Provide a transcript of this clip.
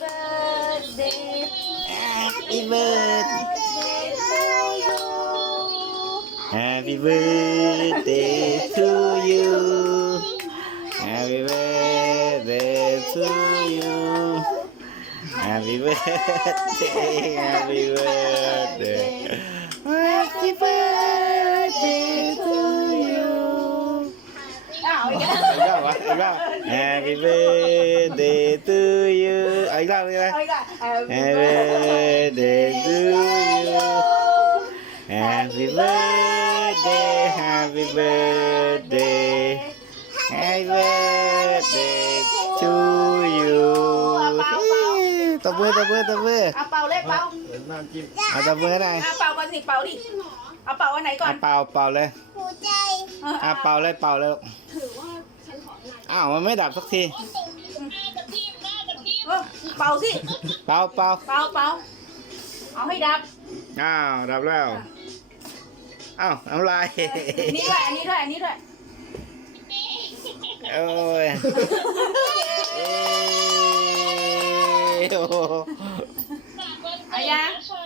birthday Happy birthday Happy birthday to you Happy birthday to you Happy birthday Happy birthday Happy birthday to you อ้าวอีก อีกรอบวะอีกรอบ Happy birthday to you เอาอีกรอบเลยไหม เอาอีกอะ Happy birthday to you Happy birthday Happy birthday Happy birthday to you ตบมือตบมือตบมือเอาเป่าเล็กเป่าน้ำจิ้มเอาตบมือหน่อยเอาเป่าก่อนสิเป่าดิ เอาเป่าอันไหนก่อเอาน เป่าเป่าเลยหัวใจเอออะเป่าเลยเป่าเลยอ้าวมันไม่ดับสักทีเออ เป่าสิ เป่าเป่าเป่าเป่าเอาให้ดับ อ้าวดับแล้วอ้าวน้ำลายอันนี้ด้วย อันนี้ด้วย อันนี้ด้วย โอ้ยเอ้ยโอ้โหเอายังแล้วนะ